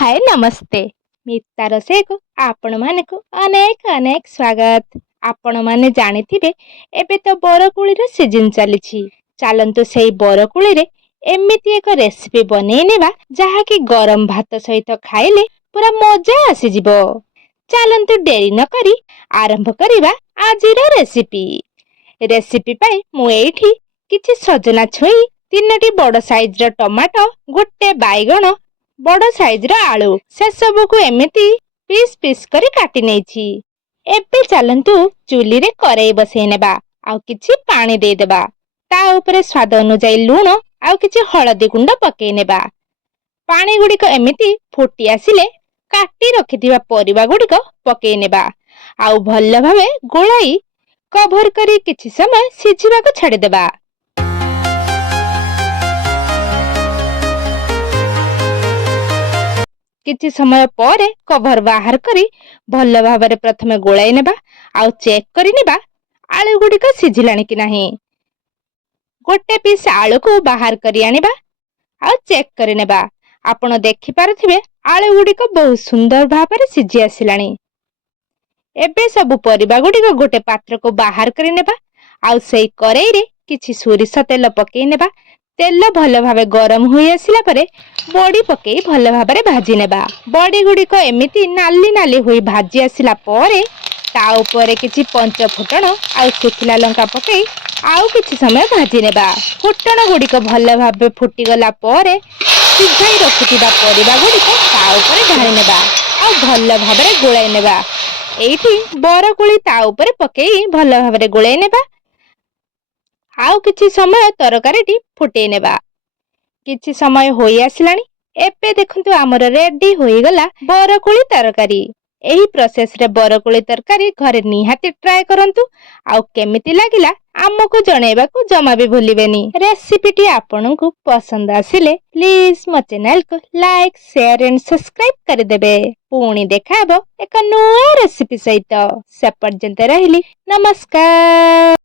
हाय नमस्ते मिता रोषे को आपण माने को अनेक अनेक स्वागत। आपण माने जानिथिबे एबे तो बरकुली रे सीजन चलीछि। चलंतु सेही बरकुली रे एमिति एक रेसिपी बनै नेबा जहा कि गरम भात सहित खाइले पूरा मजा आसी जिवो। चलंतु डेरी न करी आरंभ करिबा आजिर रेसिपी। रेसिपी पाई मु एठी किछि सजना छुई, तीनटी बड़ साइज रो टमाटो, गोटे बाइगण, बड़ साइज रो आलू से सब को एमिति पीस पीस करी काटी नेछि। एबे चलंतु चुली रे करेई बसै नेबा आउ किछि पानी दे देबा। ता ऊपर स्वाद अनुसार लूण आउ किछि हळदी गुंड पकेई नेबा। पानी गुडिक एमिति फुटी आसिले काटी रखिथिबा परिबा गुडिक पकेई नेबा आउ भल्ल भाबे गोलाई कभर करी किछि समय सिझिबाक छाडी देबा। किछि समय पर कभर बाहर करी भल्ल भाबरे प्रथमे गोलाई नेबा आउ चेक करी नेबा आलू गुडिक सिझिलानी कि नाही। गोटे पीस आलू को बाहर करी आनिबा आउ चेक करी नेबा। आपण देखि पारुथिबे आलू गुडिक बहुत सुंदर भाबरे सिझि आसिलानी। एबे सब परिबा गुडिक गोटे पात्र को बाहर करी नेबा आउ सेई करेई रे किछि सोरिष तेल पकेई नेबा। तेल भल भाबे गरम होई आसिला परे बड़ी पकेई भल भाबरे भाजी नेबा। बड़ी गुडिक एमिति नाली नाली होई भाजी आसिला परे ता ऊपर किछि पंच फुटण आउ सुखिला लंका पकेई आउ किछि समय भाजी नेबा। फुटण गुडिक भल भाबे फुटी गला परे सिझाई रखिथिबा परिबा गुडिक ता ऊपर ढाଳି नेबा आउ भल भाबरे गोळाई नेबा। एठी बरकुली ता ऊपर पकेई भल भाबरे गोळाई नेबा आउ किछि समय तरकारीटी फुटेई नेबा। किछि समय होई आसिलानी। एबे देखंतु हमर रेडी होई गला बरकुली तरकारी। एही प्रोसेस रे बरकुली तरकारी घरे निहाती ट्राई करंतु आउ केमिति लागिला हमकु जणेबा को जमा भी भूलिबेनी। रेसिपीटी आपनकु पसंद आसिले प्लीज मो चैनल को लाइक शेयर एंड सब्सक्राइब कर देबे। पुणी देखाबो एक नुआ रेसिपी सहित। से पर्यंत रहिली नमस्कार।